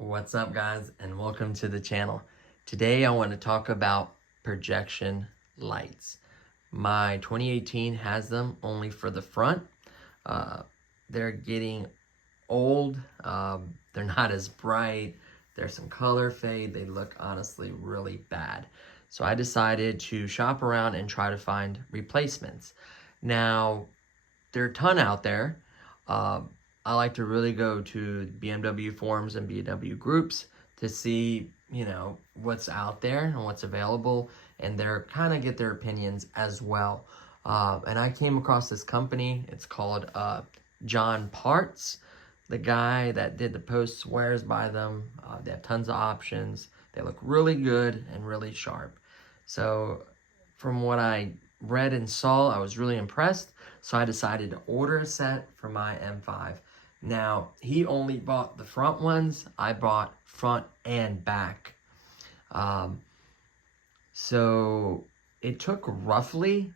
What's up, guys, and welcome to the channel. Today I want to talk about projection lights. My 2018 has them only for the front. They're getting old. They're not as bright. There's some color fade. They look honestly really bad. So I decided to shop around and try to find replacements. Now, there are a ton out there. I like to really go to BMW forums and BMW groups to see, what's out there and what's available, and kind of get their opinions as well. And I came across this company. It's called John Parts. The guy that did the post swears by them. They have tons of options. They look really good and really sharp. So from what I read and saw, I was really impressed. So I decided to order a set for my M5. Now, he only bought the front ones. I bought front and back. So it took roughly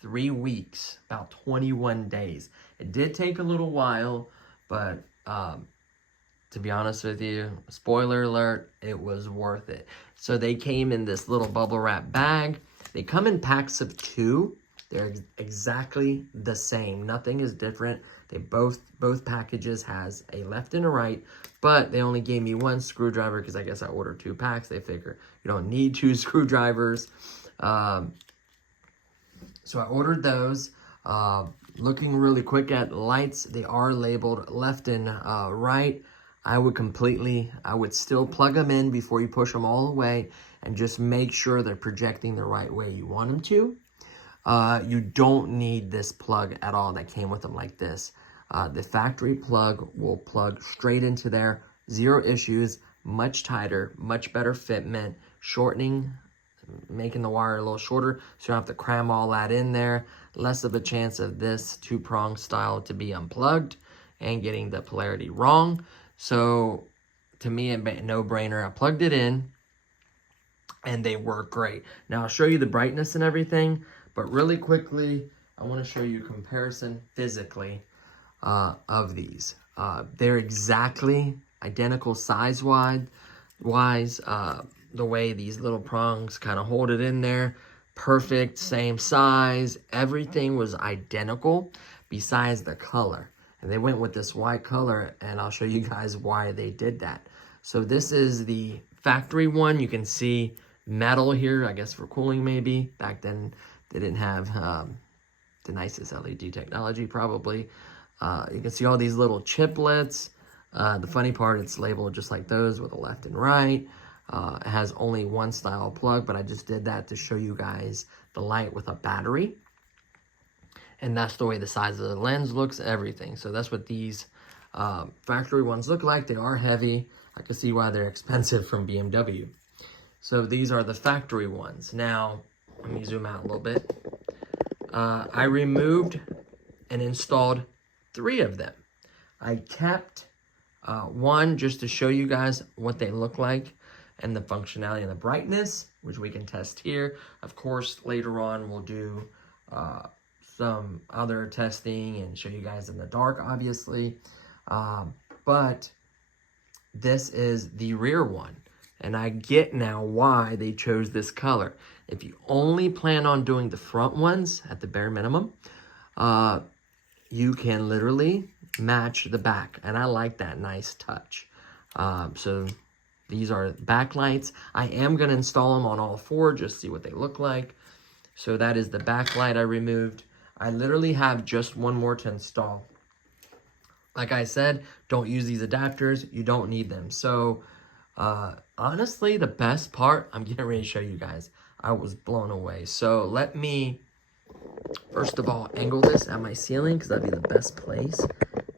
3 weeks, about 21 days. It did take a little while, but to be honest with you, spoiler alert, it was worth it. So they came in this little bubble wrap bag. They come in packs of 2. They're exactly the same. Nothing is different. They both packages has a left and a right, but they only gave me 1 screwdriver because I guess I ordered 2 packs. They figure you don't need 2 screwdrivers. So I ordered those. Looking really quick at lights, they are labeled left and right. I would still plug them in before you push them all the way and just make sure they're projecting the right way you want them to. You don't need this plug at all that came with them like this. The factory plug will plug straight into there. 0 issues, much tighter, much better fitment, shortening, making the wire a little shorter so you don't have to cram all that in there. Less of a chance of this 2-prong style to be unplugged and getting the polarity wrong. So to me, a no-brainer. I plugged it in and they work great. Now I'll show you the brightness and everything, but really quickly, I want to show you a comparison physically of these. They're exactly identical size-wise. The way these little prongs kind of hold it in there, perfect, same size. Everything was identical besides the color. And they went with this white color, and I'll show you guys why they did that. So this is the factory one. You can see metal here, I guess for cooling maybe. Back then, they didn't have the nicest LED technology, probably. You can see all these little chiplets. The funny part, it's labeled just like those with a left and right. It has only 1 style plug, but I just did that to show you guys the light with a battery. And that's the way the size of the lens looks, everything. So that's what these factory ones look like. They are heavy. I can see why they're expensive from BMW. So these are the factory ones. Now, let me zoom out a little bit. I removed and installed 3 of them. I kept 1 just to show you guys what they look like and the functionality and the brightness, which we can test here. Of course, later on we'll do some other testing and show you guys in the dark, obviously. But this is the rear one. And I get now why they chose this color. If you only plan on doing the front ones at the bare minimum, you can literally match the back. And I like that nice touch. So these are backlights. I am going to install them on all 4, just see what they look like. So that is the backlight I removed. I literally have just 1 more to install. Like I said, don't use these adapters. You don't need them. So honestly, the best part, I'm getting ready to show you guys. I was blown away. So let me, first of all, angle this at my ceiling because that'd be the best place.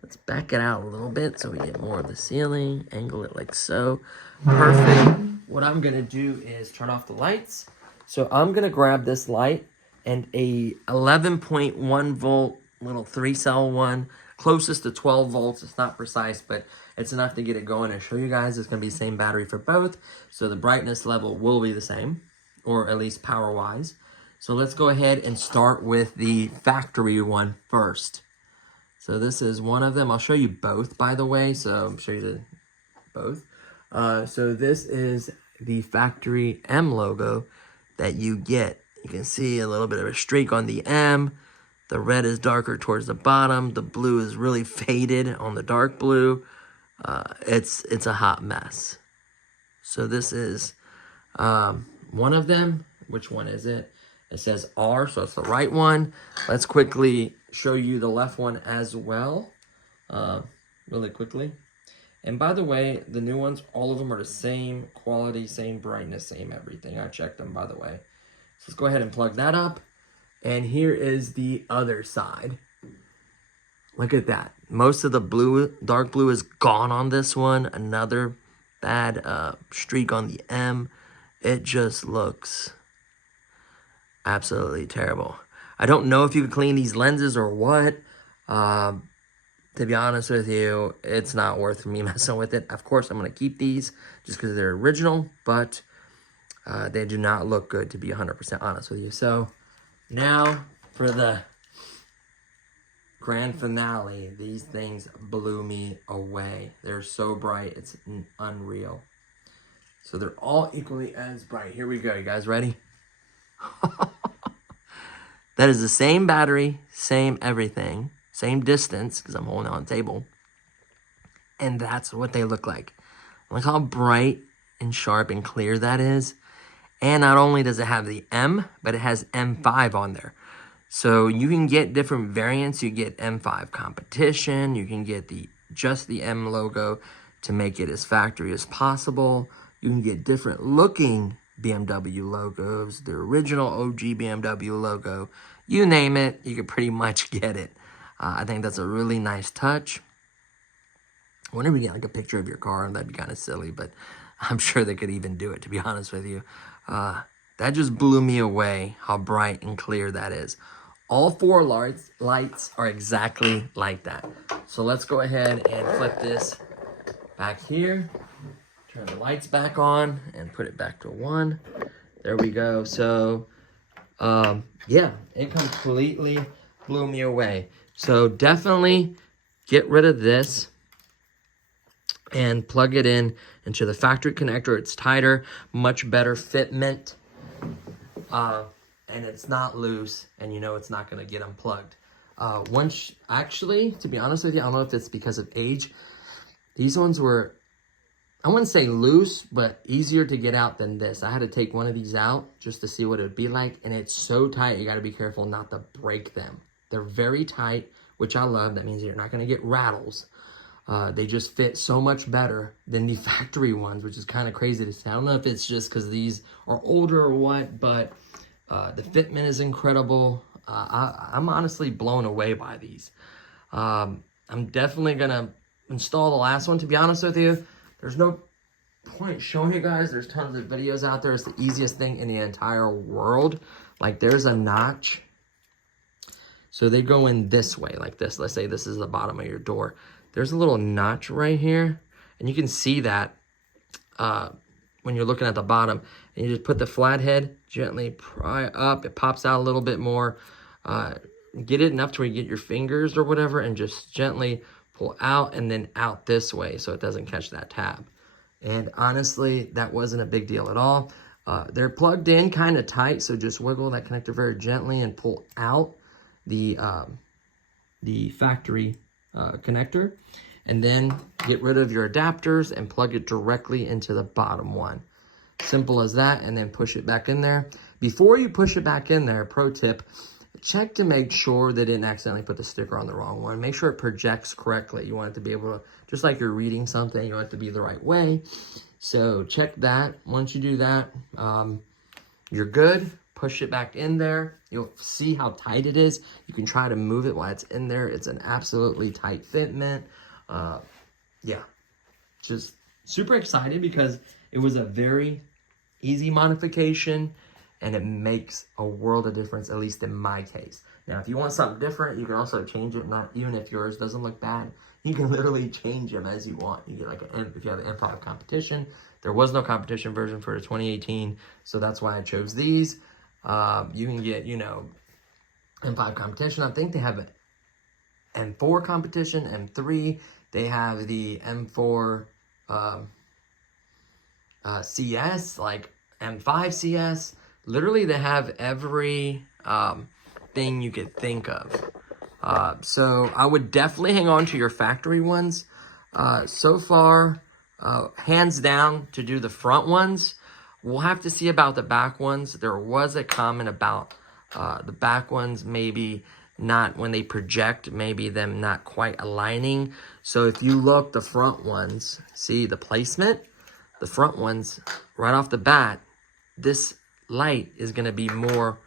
Let's back it out a little bit so we get more of the ceiling. Angle it like so. Perfect. What I'm going to do is turn off the lights. So I'm going to grab this light and a 11.1 volt little 3-cell one, closest to 12 volts. It's not precise, but it's enough to get it going and show you guys. It's going to be the same battery for both, so the brightness level will be the same, or at least power-wise. So let's go ahead and start with the factory one first. So this is one of them. I'll show you both, by the way. So I'll show you both. So this is the factory M logo that you get. You can see a little bit of a streak on the M. The red is darker towards the bottom. The blue is really faded on the dark blue. It's a hot mess. So this is one of them. Which one is it? It says R, so it's the right one. Let's quickly show you the left one as well, really quickly. And by the way, the new ones, all of them are the same quality, same brightness, same everything. I checked them, by the way. So let's go ahead and plug that up. And here is the other side. Look at that. Most of the blue, dark blue is gone on this one. Another bad streak on the M. It just looks absolutely terrible. I don't know if you can clean these lenses or what. To be honest with you, it's not worth me messing with it. Of course, I'm going to keep these just because they're original, but they do not look good, to be 100% honest with you. So now for the grand finale. These things blew me away. They're so bright, it's unreal. So they're all equally as bright. Here we go. You guys ready? That is the same battery, same everything, same distance, because I'm holding it on the table. And that's what they look like. Look how bright and sharp and clear that is. And not only does it have the M, but it has M5 on there. So you can get different variants. You get M5 competition. You can get just the M logo to make it as factory as possible. You can get different looking BMW logos, the original OG BMW logo. You name it, you can pretty much get it. I think that's a really nice touch. I wonder if we get like a picture of your car, and that'd be kind of silly, but I'm sure they could even do it, to be honest with you. That just blew me away, how bright and clear that is. All four lights are exactly like that. So let's go ahead and flip this back here. Turn the lights back on and put it back to 1. There we go. So, yeah, it completely blew me away. So definitely get rid of this and plug it in into the factory connector. It's tighter, much better fitment, and it's not loose, and you know it's not going to get unplugged. Actually, to be honest with you, I don't know if it's because of age. These ones were, I wouldn't say loose, but easier to get out than this. I had to take one of these out just to see what it would be like, and it's so tight, you got to be careful not to break them. They're very tight, which I love. That means you're not going to get rattles. They just fit so much better than the factory ones, which is kind of crazy to say. I don't know if it's just because these are older or what, but the fitment is incredible. I'm honestly blown away by these. I'm definitely going to install the last one, to be honest with you. There's no point showing you guys. There's tons of videos out there. It's the easiest thing in the entire world. Like, there's a notch. So they go in this way, like this. Let's say this is the bottom of your door. There's a little notch right here. And you can see that when you're looking at the bottom. And you just put the flathead, gently pry up. It pops out a little bit more. Get it enough to where you get your fingers or whatever, and just gently pull out and then out this way so it doesn't catch that tab. And honestly, that wasn't a big deal at all. They're plugged in kind of tight, so just wiggle that connector very gently and pull out the factory connector, and then get rid of your adapters and plug it directly into the bottom one. Simple as that, and then push it back in there. Before you push it back in there, pro tip, check to make sure they didn't accidentally put the sticker on the wrong one. Make sure it projects correctly. You want it to be able to, just like you're reading something, you want it to be the right way. So check that. Once you do that, you're good. Push it back in there. You'll see how tight it is. You can try to move it while it's in there. It's an absolutely tight fitment. Yeah, just super excited because it was a very easy modification, and it makes a world of difference, at least in my case. Now, if you want something different, you can also change it. Not even if yours doesn't look bad, you can literally change them as you want. You get like if you have an M5 competition. There was no competition version for the 2018, so that's why I chose these. You can get, you know, M5 competition. I think they have an M4 competition, M3. They have the M4 CS, like M5 CS. Literally, they have every thing you could think of. So I would definitely hang on to your factory ones. So far, hands down to do the front ones. We'll have to see about the back ones. There was a comment about the back ones maybe not when they project, maybe them not quite aligning. So if you look, the front ones, see the placement? The front ones, right off the bat, this light is going to be more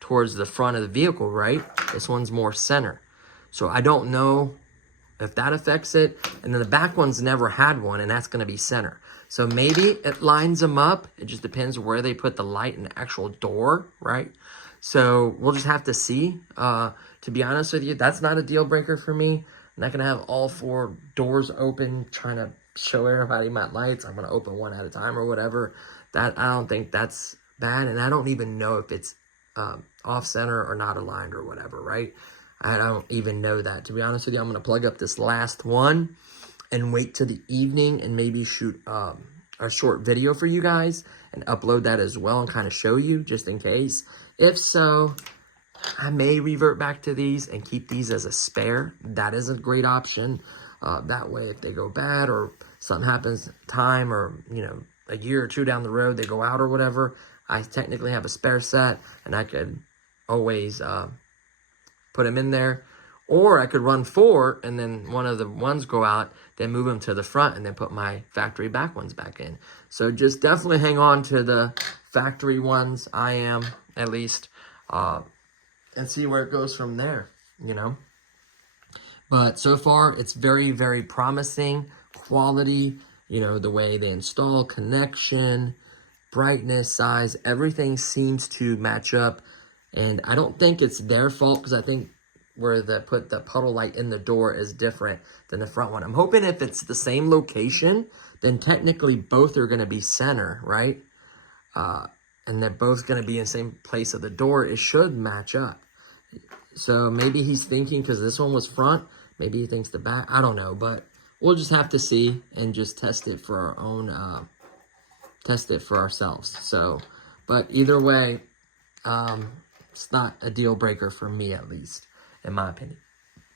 towards the front of the vehicle, right? This one's more center. So I don't know if that affects it. And then the back one's never had one, and that's going to be center. So maybe it lines them up. It just depends where they put the light in the actual door, right? So we'll just have to see. To be honest with you, that's not a deal breaker for me. I'm not going to have all 4 doors open trying to show everybody my lights. I'm going to open one at a time or whatever. That I don't think that's bad. And I don't even know if it's off center or not aligned or whatever, right? I don't even know that. To be honest with you, I'm going to plug up this last one and wait till the evening and maybe shoot a short video for you guys and upload that as well and kind of show you just in case. If so, I may revert back to these and keep these as a spare. That is a great option. That way, if they go bad or something happens time or, you know, a year or 2 down the road, they go out or whatever, I technically have a spare set and I could always put them in there. Or I could run 4 and then one of the ones go out, then move them to the front and then put my factory back ones back in. So just definitely hang on to the factory ones. I am, at least, and see where it goes from there, you know. But so far, it's very, very promising. Quality, you know, the way they install, connection, brightness, size, everything seems to match up. And I don't think it's their fault, because I think where they put the puddle light in the door is different than the front one. I'm hoping if it's the same location, then technically both are going to be center, right? And they're both going to be in the same place of the door. It should match up. So maybe he's thinking, because this one was front, maybe he thinks the back. I don't know, but we'll just have to see and just test it for our own, test it for ourselves. So, but either way, it's not a deal breaker for me, at least, in my opinion.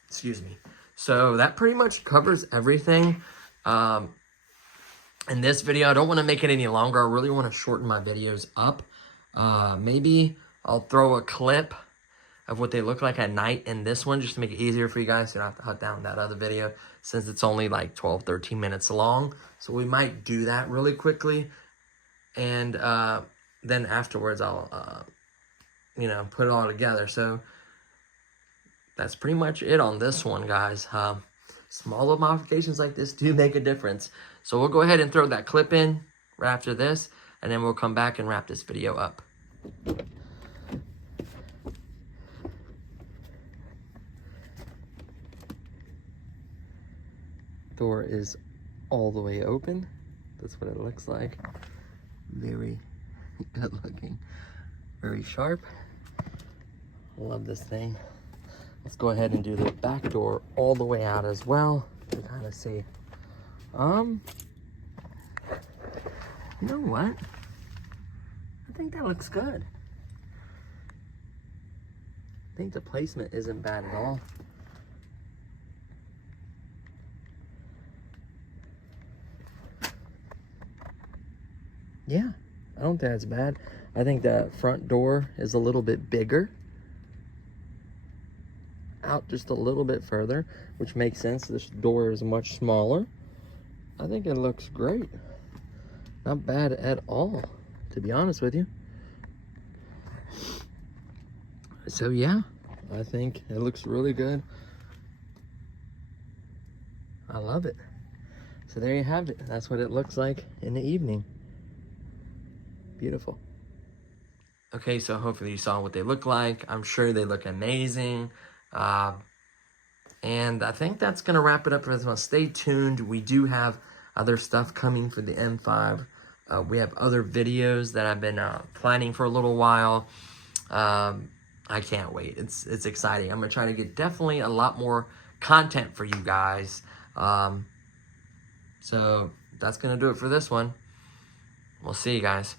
Excuse me. So that pretty much covers everything. In this video, I don't want to make it any longer. I really want to shorten my videos up. Maybe I'll throw a clip of what they look like at night in this one, just to make it easier for you guys. So you don't have to hunt down that other video, since it's only like 12, 13 minutes long. So we might do that really quickly. And then afterwards, I'll, you know, put it all together. So that's pretty much it on this one, guys. Smaller modifications like this do make a difference. So we'll go ahead and throw that clip in right after this, and then we'll come back and wrap this video up. Door is all the way open. That's what it looks like. Very good looking. Very sharp. Love this thing. Let's go ahead and do the back door all the way out as well to kind of see. You know what? I think that looks good. I think the placement isn't bad at all. Yeah, I don't think that's bad. I think that front door is a little bit bigger. Out just a little bit further, which makes sense. This door is much smaller. I think it looks great. Not bad at all, to be honest with you. So yeah, I think it looks really good. I love it. So there you have it. That's what it looks like in the evening. Beautiful. Okay, so hopefully you saw what they look like. I'm sure they look amazing. And I think that's going to wrap it up for this one. Stay tuned. We do have other stuff coming for the M5. We have other videos that I've been planning for a little while. I can't wait. It's exciting. I'm going to try to get definitely a lot more content for you guys. So that's going to do it for this one. We'll see you guys.